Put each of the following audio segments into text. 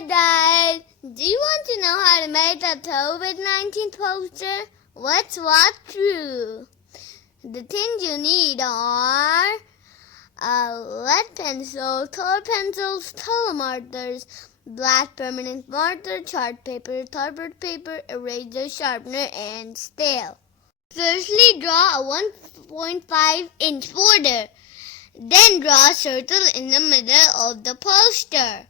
Hi guys! Do you want to know how to make a COVID-19 poster? Let's walk through. The things you need are a lead pencil, color pencils, color markers, black permanent marker, chart paper, cardboard paper, eraser, sharpener, and scale. Firstly, draw a 1.5-inch border. Then draw a circle in the middle of the poster.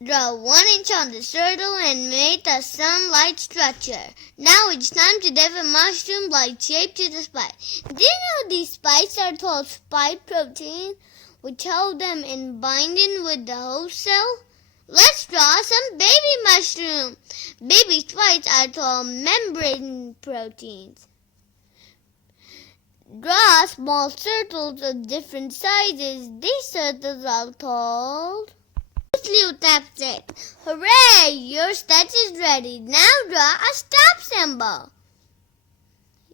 Draw 1 inch on the circle and make a sunlight structure. Now it's time to give a mushroom-like shape to the spike. Do you know these spikes are called spike protein, which hold them in binding with the host cell? Let's draw some baby mushroom. Baby spikes are called membrane proteins. Draw small circles of different sizes. These circles are called Leucopsid. Hooray! Your sketch is ready. Now draw a stop symbol.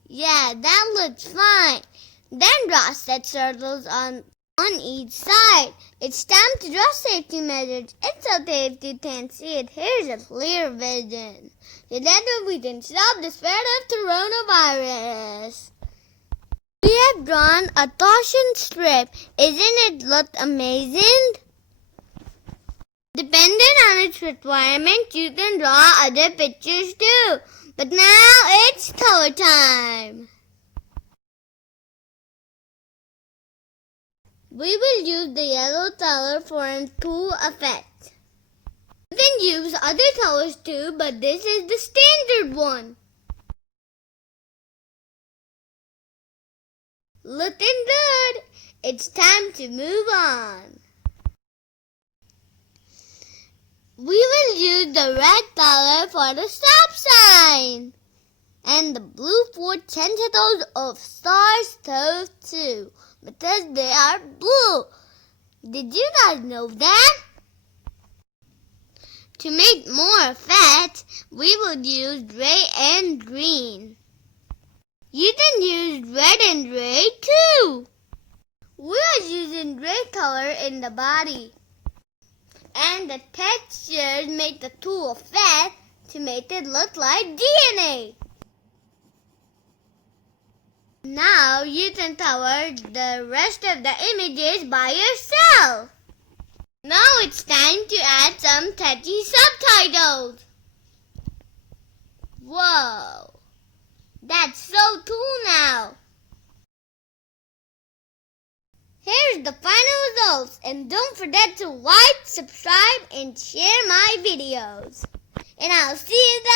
Yeah, that looks fine. Then draw set circles on each side. It's time to draw safety measures. It's okay if you can't see it. Here's a clear vision. Together we can stop the spread of coronavirus. We have drawn a caution strip. Isn't it look amazing? Depending on its requirement, you can draw other pictures too. But now it's color time. We will use the yellow color for a cool effect. You can use other colors too, but this is the standard one. Looking good. It's time to move on. We will use the red color for the stop sign and the blue for tentacles of stars too, because they are blue. Did you guys know that? To make more effect, we will use gray and green. You can use red and gray too. We are using gray color in the body. And the textures make the cool effect to make it look like DNA. Now you can color the rest of the images by yourself. Now it's time to add some catchy subtitles. Whoa, that's so cool now. Here's the final results, and don't forget to like, subscribe, and share my videos. And I'll see you guys